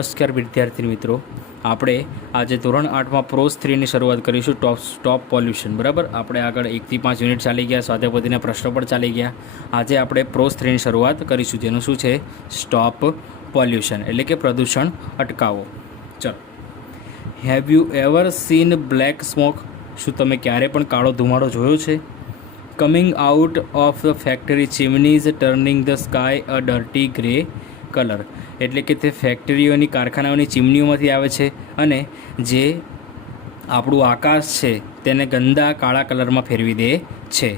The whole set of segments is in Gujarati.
નમસ્કાર વિદ્યાર્થી મિત્રો, આપણે આજે ધોરણ 8માં પ્રોસ 3ની શરૂઆત કરીશું. Stop pollution. બરાબર, આપણે આગળ 1 થી 5 યુનિટ ચાલી ગયા, સ્વાધ્યાયપોથીના પ્રશ્નો પણ ચાલી ગયા. આજે આપણે પ્રોસ 3ની શરૂઆત કરીશું, જેનું શું છે? સ્ટોપ પોલ્યુશન, એટલે કે પ્રદૂષણ અટકાવો. ચલો, have you ever seen black smoke? શું તમે ક્યારે પણ કાળો ધુમાડો જોયો છે? Coming out of the factory chimneys turning the sky a dirty grey colour, એટલે કે તે ફેક્ટરીઓની, કારખાનાઓની ચીમનીઓમાંથી આવે છે અને જે આપણું આકાશ છે તેને ગંદા કાળા કલરમાં ફેરવી દે છે.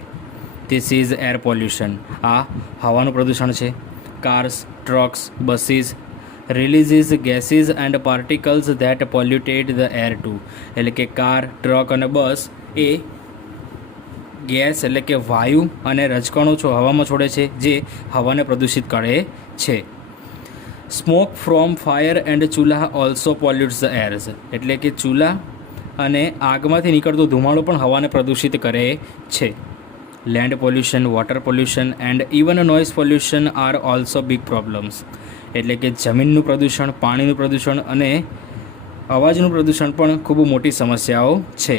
This is air pollution. આ હવાનું પ્રદૂષણ છે. Cars, trucks, buses releases gases and particles that polluted the air too, એટલે કે કાર, ટ્રક અને બસ એ ગેસ એટલે કે વાયુ અને રજકણો હવામાં છોડે છે, જે હવાને પ્રદૂષિત કરે છે. સ્મોક ફ્રોમ ફાયર એન્ડ ચૂલા ઓલ્સો પોલ્યુટ્સ ધ એર્સ, એટલે કે ચૂલા અને આગમાંથી નીકળતો ધુમાડો પણ હવાને પ્રદૂષિત કરે છે. Land pollution, water pollution and even noise pollution are also big problems, એટલે કે જમીનનું પ્રદૂષણ, પાણીનું પ્રદૂષણ અને અવાજનું પ્રદૂષણ પણ ખૂબ મોટી સમસ્યાઓ છે.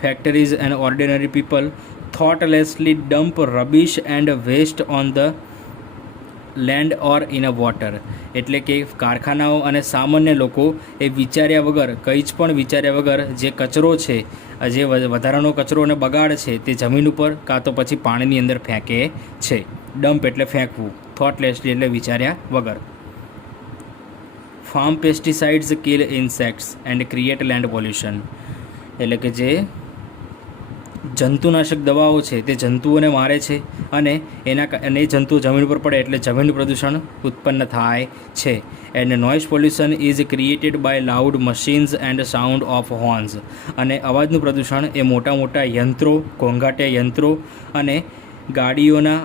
Factories and ordinary people thoughtlessly dump rubbish and waste on the land or in a water, એટલે કે કારખાનાઓ અને સામાન્ય લોકો એ વિચાર્યા વગર, કંઈ જ પણ વિચાર્યા વગર જે કચરો છે, જે વધારાનો કચરો અને બગાડ છે, તે જમીન ઉપર કાં તો પછી પાણીની અંદર ફેંકે છે. ડમ્પ એટલે ફેંકવું, થોટલેસલી એટલે વિચાર્યા વગર. Farm pesticides kill insects and create land pollution, એટલે કે જે જંતુનાશક દવાઓ છે તે જંતુઓને મારે છે અને એ જંતુઓ જમીન ઉપર પડે એટલે જમીનનું પ્રદૂષણ ઉત્પન્ન થાય છે. And noise pollution is created by loud machines and sound of horns, અને અવાજનું પ્રદૂષણ એ મોટા મોટા યંત્રો, ઘોંઘાટિયા યંત્રો અને ગાડીઓના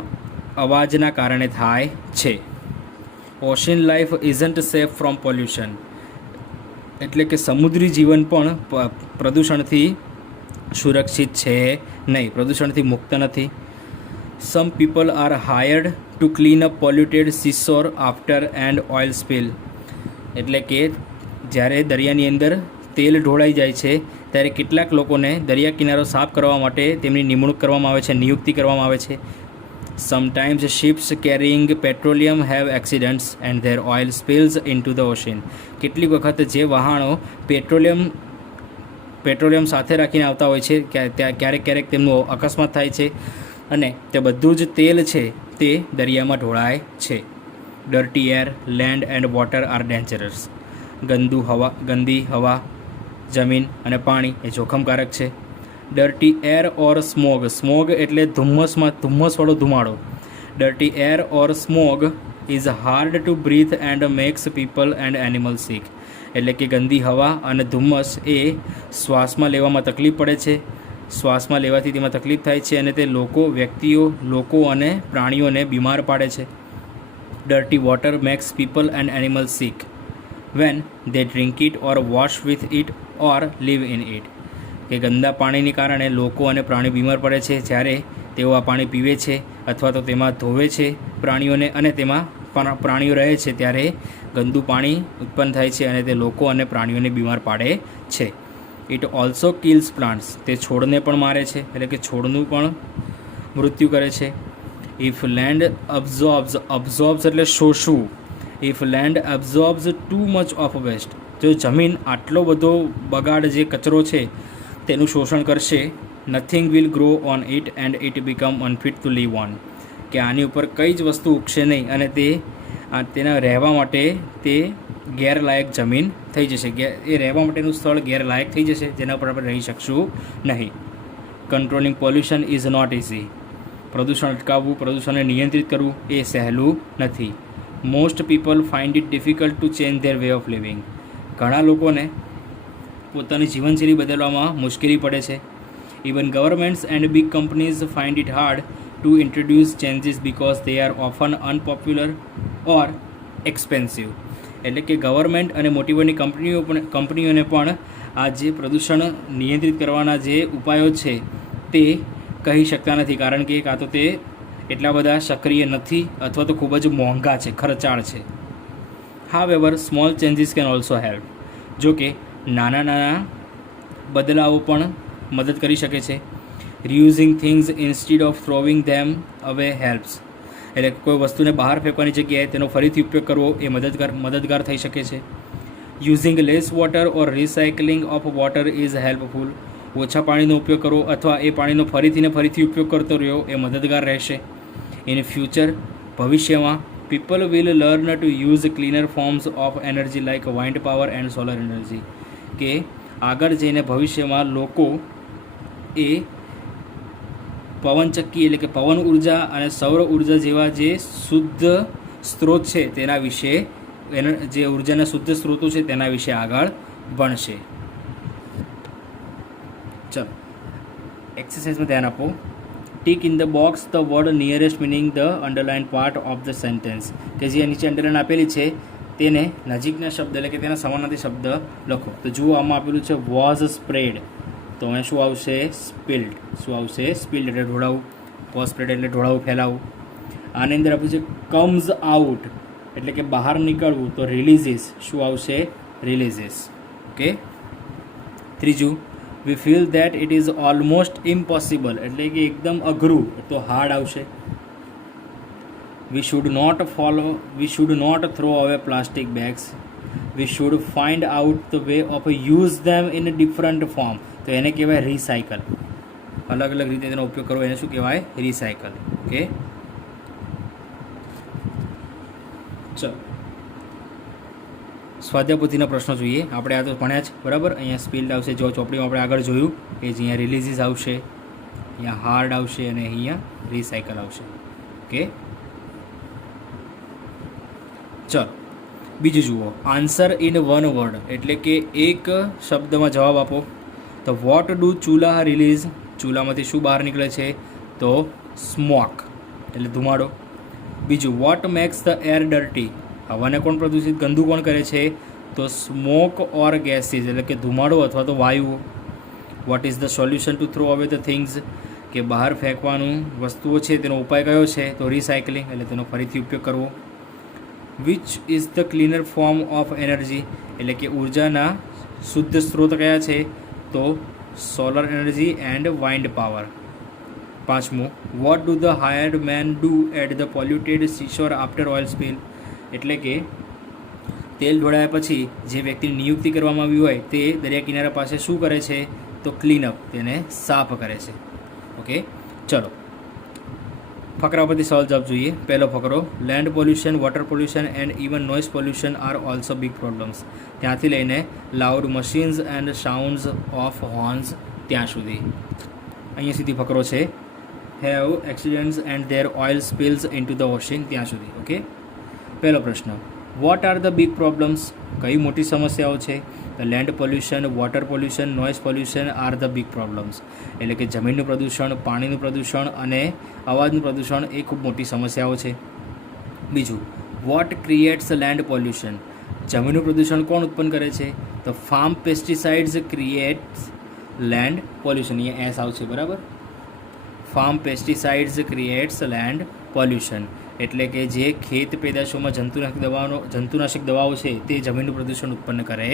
અવાજના કારણે થાય છે. Ocean life isn't safe from pollution, એટલે કે સમુદ્રી જીવન પણ પ્રદૂષણથી સુરક્ષિત છે નહીં, પ્રદૂષણથી મુક્ત નથી. Some people are hired to clean up polluted seashore after and oil spill, એટલે કે જ્યારે દરિયાની અંદર તેલ ઢોળાઈ જાય છે ત્યારે કેટલાક લોકોને દરિયા કિનારો સાફ કરવા માટે તેમની નિમણૂક કરવામાં આવે છે, નિયુક્તિ કરવામાં આવે છે. Sometimes ships carrying petroleum have accidents and their oil spills into the ocean, કેટલીક વખત જે વાહનો પેટ્રોલિયમ સાથે રાખીને આવતા હોય છે, ક્યારેક તેમનું અકસ્માત થાય છે અને તે બધું જ તેલ છે તે દરિયામાં ઢોળાય છે. Dirty air, land and water are dangerous, ગંદી હવા, જમીન અને પાણી એ જોખમકારક છે. Dirty air or smog, smog એટલે ધુમ્મસવાળો ધુમાડો. Dirty air or smog is hard to breathe and makes people and animal sick, એટલે કે ગંદી હવા અને ધુમ્મસ એ શ્વાસમાં લેવામાં તકલીફ પડે છે, શ્વાસમાં લેવાથી તેમાં તકલીફ થાય છે અને તે લોકો અને પ્રાણીઓને બીમાર પાડે છે. Dirty water makes people and animal sick when they drink it or wash with it or live in it, કે ગંદા પાણીને કારણે લોકો અને પ્રાણીઓ બીમાર પડે છે જ્યારે તેઓ આ પાણી પીવે છે અથવા તો તેમાં ધોવે છે પ્રાણીઓને, અને તેમાં પ્રાણીઓ રહે છે ત્યારે ગંદુ પાણી ઉત્પન્ન થાય છે અને તે લોકો અને પ્રાણીઓને બીમાર પાડે છે. ઇટ ઓલ્સો કિલ્સ પ્લાન્ટ્સ, તે છોડને પણ મારે છે, એટલે કે છોડનું પણ મૃત્યુ કરે છે. ઇફ લેન્ડ અબ્ઝોર્બ્સ એટલે શોષવું. If land absorbs too much of waste, જો જમીન આટલો બધો બગાડ, જે કચરો છે તેનું શોષણ કરશે, nothing will grow on it and it become unfit to live on, કે આની ઉપર કંઈ જ વસ્તુ ઉગશે નહીં અને તેના રહેવા માટે તે ગેરલાયક જમીન થઈ જશે, એ રહેવા માટેનું સ્થળ ગેરલાયક થઈ જશે, જેના પર આપણે રહી શકશું નહીં. Controlling pollution is not easy, પ્રદૂષણ અટકાવવું, પ્રદૂષણને નિયંત્રિત કરવું એ સહેલું નથી. Most people find it difficult to change their way of living, ઘણા લોકોને પોતાની જીવનશૈલી બદલવામાં મુશ્કેલી પડે છે. Even governments and big companies find it hard to introduce changes because they are often unpopular or expensive, એટલે કે ગવર્મેન્ટ અને મોટી મોટી કંપનીઓને પણ આ જે પ્રદૂષણ નિયંત્રિત કરવાના જે ઉપાયો છે તે કહી શકતા નથી, કારણ કે કાં તો તે એટલા બધા સક્રિય નથી અથવા તો ખૂબ જ મોંઘા છે, ખર્ચાળ છે. However small changes can also help. જો કે નાના નાના બદલાવો પણ મદદ કરી શકે છે. રિયુઝિંગ થિંગ્સ ઇન્સ્ટીડ ઓફ થ્રોવિંગ ધેમ અવે હેલ્પ્સ. એટલે કોઈ વસ્તુને બહાર ફેંકવાની જગ્યાએ તેનો ફરીથી ઉપયોગ કરવો એ મદદગાર થઈ શકે છે. Using less water or recycling of water is helpful. ઓછા પાણીનો ઉપયોગ કરવો અથવા એ પાણીનો ફરીથી ઉપયોગ કરતો રહ્યો એ મદદગાર રહેશે. ઇન ફ્યુચર, ભવિષ્યમાં, people will learn to use cleaner forms of energy like wind power and solar energy. કે આગળ જઈને ભવિષ્યમાં લોકો એ પવનચક્કી એટલે કે પવન ઉર્જા અને સૌર ઉર્જા જેવા જે શુદ્ધ સ્ત્રોત છે તેના વિશે, જે ઉર્જાના શુદ્ધ સ્ત્રોતો છે તેના વિશે આગળ ભણશે. ચલો એક્સરસાઇઝમાં ધ્યાન આપો. Tick in the box the word nearest meaning the underline part of the sentence. કે જે નીચે અંડરલાઇન આપેલી છે તેને નજીકના શબ્દ એટલે કે તેના સમાનાર્થી શબ્દ લખો. તો જુઓ આમાં આપેલું છે વોઝ સ્પ્રેડ, તો અહીંયા શું આવશે? સ્પિલ્ડ. શું આવશે? સ્પિલ્ડ એટલે ઢોળાવું. વોઝ સ્પ્રેડ એટલે ઢોળાવું, ફેલાવું. આની અંદર આપ્યું છે કમ્સ આઉટ એટલે કે બહાર નીકળવું, તો રિલીઝિસ. શું આવશે? રિલીઝિસ. ઓકે. ત્રીજું, વી feel that it is almost impossible એટલે કે એકદમ અઘરું, તો હાર્ડ આવશે. વી શુડ નોટ થ્રો અવે plastic bags. We should find out the way of use them in different form, તો એને કહેવાય રિસાયકલ. અલગ અલગ રીતે તેનો ઉપયોગ કરવો એને શું કહેવાય? રિસાયકલ. ઓકે. ચલો સ્વાધ્યાય પોથીના પ્રશ્નો જોઈએ. આપણે આ તો ભણ્યા જ, બરાબર. અહીંયા સ્પિલ્ડ આવશે, જો ચોપડીમાં આપણે આગળ જોયું એ જ. અહીંયા રિલીઝિસ આવશે, અહીંયા હાર્ડ આવશે અને અહીંયા રિસાયકલ આવશે. ઓકે. ચલો બીજું જુઓ. આન્સર ઇન વન વર્ડ એટલે કે એક શબ્દમાં જવાબ આપો. તો વોટ ડુ ચૂલા રિલીઝ. ચૂલામાંથી શું બહાર નીકળે છે? તો સ્મોક એટલે ધુમાડો. બીજું, what max the air dirty. હવાને કોણ પ્રદૂષિત, ગંદુ કોણ કરે છે? તો સ્મોક ઓર ગેસીસ એટલે કે ધુમાડો અથવા તો વાયુઓ. What is the solution two throw અવે ધ થિંગ્સ. કે બહાર ફેંકવાનું વસ્તુઓ છે તેનો ઉપાય કયો છે? તો રિસાયકલિંગ એટલે તેનો ફરીથી ઉપયોગ કરવો. Which is the cleaner form of energy એટલે કે ઉર્જાના શુદ્ધ સ્ત્રોત કયા છે? તો solar energy and wind power. પાંચમું, what do the hired man do at the polluted seashore after oil spill એટલે કે તેલ ઢોળાયા પછી જે વ્યક્તિની નિયુક્તિ કરવામાં આવી હોય તે દરિયા કિનારા પાસે શું કરે છે? તો ક્લીનઅપ, તેને સાફ કરે છે. ઓકે. ચલો ફકરા પરથી સવાલ જવાબ જોઈએ. પહેલો ફકરો, land pollution, water pollution and even noise pollution are also big problems. ત્યાંથી લઈને loud machines and sounds of horns ત્યાં સુધી. અહીંયા સુધી ફકરો છે have accidents and their oil spills into the ocean ત્યાં સુધી. ઓકે. પહેલો પ્રશ્ન, what are the big problems. કઈ મોટી સમસ્યાઓ છે? The land pollution, water pollution, noise pollution are the big problems એટલે કે જમીનનું પ્રદૂષણ, પાણીનું પ્રદૂષણ અને અવાજનું પ્રદૂષણ એ ખૂબ મોટી સમસ્યાઓ છે. બીજું, વોટ ક્રિએટ્સ લેન્ડ પોલ્યુશન. જમીનનું પ્રદૂષણ કોણ ઉત્પન્ન કરે છે? તો farm pesticides creates land pollution. અહીંયા એસ આવશે, બરાબર. Farm pesticides creates land pollution એટલે કે જે ખેત પેદાશોમાં જંતુનાશક દવાઓ છે તે જમીનનું પ્રદૂષણ ઉત્પન્ન કરે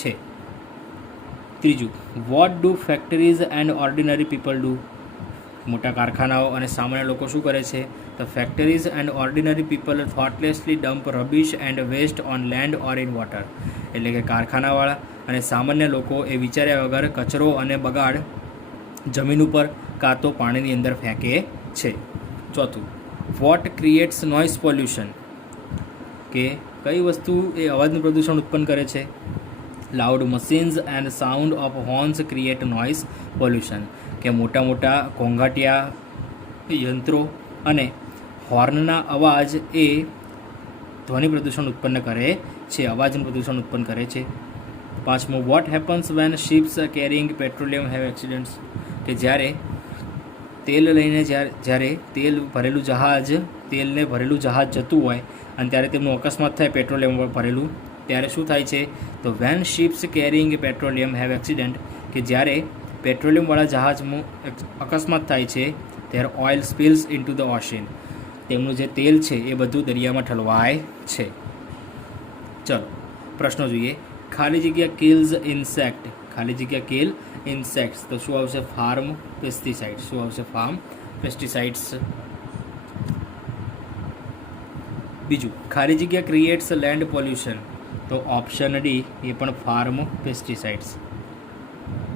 છે. ત્રીજું, what do factories and ordinary people do. મોટા કારખાનાઓ અને સામાન્ય લોકો શું કરે છે? તો factories and ordinary people thoughtlessly dump rubbish and waste on land or in water એટલે કે કારખાનાવાળા અને સામાન્ય લોકો એ વિચાર્યા વગર કચરો અને બગાડ જમીન ઉપર કાં તો પાણીની અંદર ફેંકે છે. ચોથું, વોટ ક્રિએટ્સ નોઇઝ પોલ્યુશન કે કઈ વસ્તુ એ અવાજનું પ્રદૂષણ ઉત્પન્ન કરે છે? Loud machines and sound of horns create noise pollution કે મોટા મોટા ઘોંઘાટિયા યંત્રો અને હોર્નના અવાજ એ ધ્વનિ પ્રદૂષણ ઉત્પન્ન કરે છે, અવાજનું પ્રદૂષણ ઉત્પન્ન કરે છે. પાંચમું, what happens when ships carrying petroleum have accidents કે જ્યારે તેલ લઈને જ્યારે તેલને ભરેલું જહાજ જતું હોય અને ત્યારે તેમનું અકસ્માત થાય પેટ્રોલિયમ ભરેલું, ત્યારે શું થાય છે? તો when ships carrying petroleum have accident કે જ્યારે પેટ્રોલિયમવાળા જહાજમાં અકસ્માત થાય છે ત્યારે oil spills into the ocean તેમનું જે તેલ છે એ બધું દરિયામાં ઠલવાય છે. ચલો પ્રશ્નો જોઈએ. ખાલી જગ્યા કિલ્સ ઇન્સેક્ટ, ખાલી જગ્યા કિલ ઇન્સેક્ટ્સ, તો શું આવશે? Farm pesticides. શું આવશે? Farm pesticides. બીજું, ખાલી જગ્યા ક્રિએટ્સ લેન્ડ પોલ્યુશન, તો ઓપ્શન ડી એ પણ ફાર્મ પેસ્ટિસાઇડ્સ.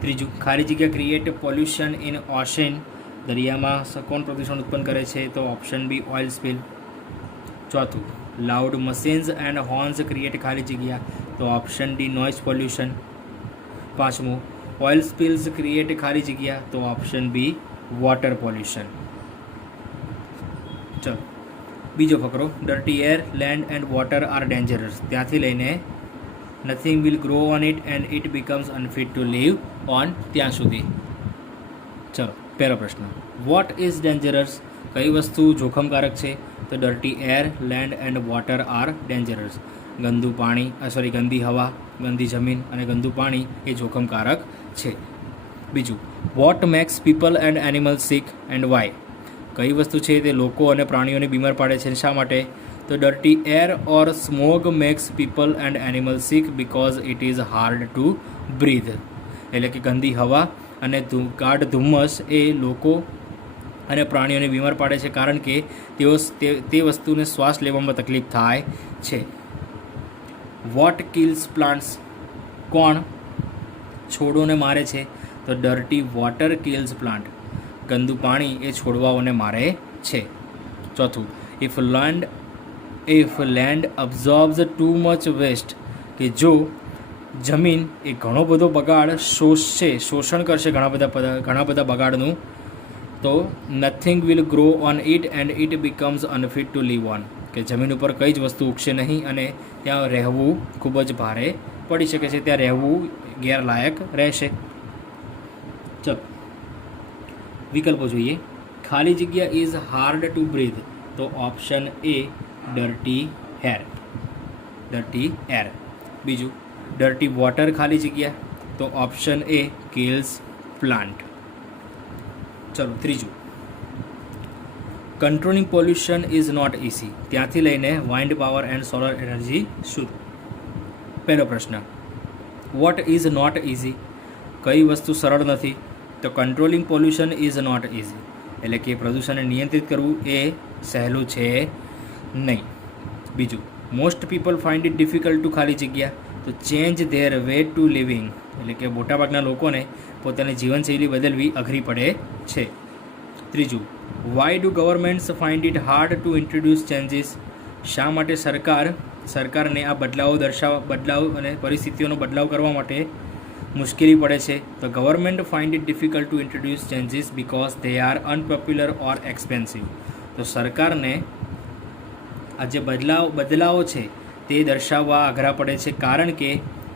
ત્રીજું, ખાલી જગ્યા ક્રિએટ પોલ્યુશન ઇન ઓશન, દરિયામાં કોણ પ્રદૂષણ ઉત્પન્ન કરે છે? તો ઓપ્શન બી ઓઇલ સ્પિલ. ચોથું, loud machines and horns create ખાલી જગ્યા, તો ઓપ્શન ડી નોઇઝ પોલ્યુશન. પાંચમું, ઓઇલ સ્પિલ્સ ક્રિએટ ખાલી જગ્યા, તો ઓપ્શન બી વોટર પોલ્યુશન. ચલો બીજો ફકરો, dirty air, land and water are dangerous, ત્યાંથી લઈને nothing will grow on it and it becomes unfit to live on, ત્યાં સુધી. ચલો પહેલો પ્રશ્ન, વોટ ઇઝ ડેન્જરસ, કઈ વસ્તુ જોખમકારક છે? તો dirty air, land and water are dangerous, ગંદુ પાણી, ગંદી હવા, ગંદી જમીન અને ગંદુ પાણી એ જોખમકારક છે. બીજું, what makes people and animals sick and why, કઈ વસ્તુ છે તે લોકો અને પ્રાણીઓને બીમાર પાડે છે, શા માટે? તો dirty air or smog makes people and animals sick because it is hard to breathe, એટલે કે ગંદી હવા અને ગાઢ ધુમ્મસ એ લોકો અને પ્રાણીઓને બીમાર પાડે છે, કારણ કે તે વસ્તુને શ્વાસ લેવામાં તકલીફ થાય છે. વોટ કિલ્સ પ્લાન્ટ્સ, કોણ છોડોને મારે છે? તો ડર્ટી વોટર કિલ્સ પ્લાન્ટ, ગંદુ પાણી એ છોડવાઓને મારે છે. ચોથું, if land absorbs too much waste, કે જો જમીન એ ઘણો બધો બગાડ શોષણ કરશે ઘણા બધા બગાડનું, તો nothing will grow on it and it becomes unfit to live on, કે જમીન ઉપર કઈ જ વસ્તુ ઉગશે નહીં અને ત્યાં રહેવું ખૂબ જ ભારે પડી શકે છે, ત્યાં રહેવું ગેરલાયક રહેશે. ચલો વિકલ્પો જોઈએ. ખાલી જગ્યા ઇઝ હાર્ડ ટુ બ્રીથ, તો ઓપ્શન એ ડર્ટી એર. બીજું, ડર્ટી વોટર ખાલી જગ્યા, તો ઓપ્શન એ કિલ્સ પ્લાન્ટ. ચલો ત્રીજું, controlling pollution is not easy, ત્યાંથી લઈને wind power and solar energy સુધી. પહેલો પ્રશ્ન, વોટ ઇઝ નોટ ઇઝી, કઈ વસ્તુ સરળ નથી? તો controlling pollution is not easy, એટલે કે પ્રદૂષણને નિયંત્રિત કરવું એ સહેલું છે નહીં. બીજું, most people find it difficult two ખાલી જગ્યા, તો change their way to living, એટલે કે મોટાભાગના લોકોને પોતાની જીવનશૈલી બદલવી અઘરી પડે છે. ત્રીજું, why do governments find it hard two introduce changes, શા માટે સરકારને આ બદલાવ અને પરિસ્થિતિઓનો બદલાવ કરવા માટે મુશ્કેલી પડે છે? તો government find it difficult two introduce changes because they are અનપોપ્યુલર or expensive, તો સરકારને આ જે બદલાવો છે તે દર્શાવવા અઘરા પડે છે, કારણ કે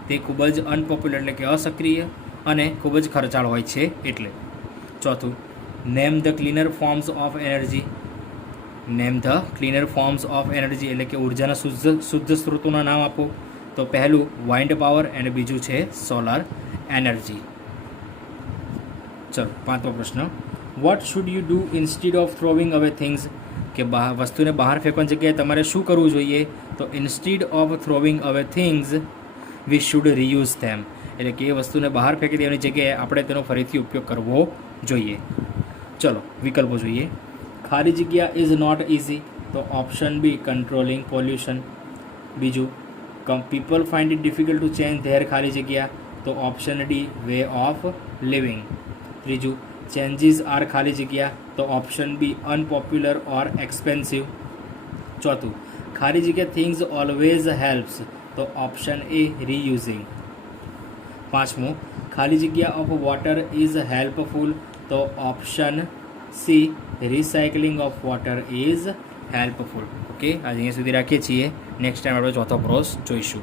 તે ખૂબ જ અનપોપ્યુલર એટલે કે અસક્રિય અને ખૂબ જ ખર્ચાળ હોય છે એટલે. ચોથું, name the cleaner forms of energy, એટલે કે ઉર્જાના શુદ્ધ સ્ત્રોતોના નામ આપો. તો પહેલું વાઇન્ડ પાવર અને બીજું છે સોલર એનર્જી. ચલો પાંચમો પ્રશ્ન, what should you do instead of throwing away things, કે વસ્તુને બહાર ફેંકવાની જગ્યાએ તમારે શું કરવું જોઈએ? તો ઇન્સ્ટીડ of throwing away things we should reuse ધેમ, એટલે કે એ વસ્તુને બહાર ફેંકી દેવાની જગ્યાએ આપણે તેનો ફરીથી ઉપયોગ કરવો જોઈએ. ચલો વિકલ્પો જોઈએ. ખાલી જગ્યા ઇઝ નોટ ઇઝી, તો ઓપ્શન બી કંટ્રોલિંગ પોલ્યુશન. બીજું, people find it difficult to change there ખાલી જગ્યા, તો option D way of living. ત્રીજું, ચેન્જીસ આર ખાલી જગ્યા, તો ઓપ્શન બી અનપોપ્યુલર ઓર એક્સપેન્સિવ. ચોથું, ખાલી જગ્યા થિંગ્સ ઓલવેઝ હેલ્પ્સ, તો ઓપ્શન એ રીયુઝિંગ. પાંચમું, ખાલી જગ્યા ઓફ વોટર ઇઝ હેલ્પફુલ, તો option C recycling of water is helpful. Okay, આજે અહીંયા સુધી રાખીએ છીએ. નેક્સ્ટ ટાઈમ આપણે ચોથો પ્રોસ જોઈશું.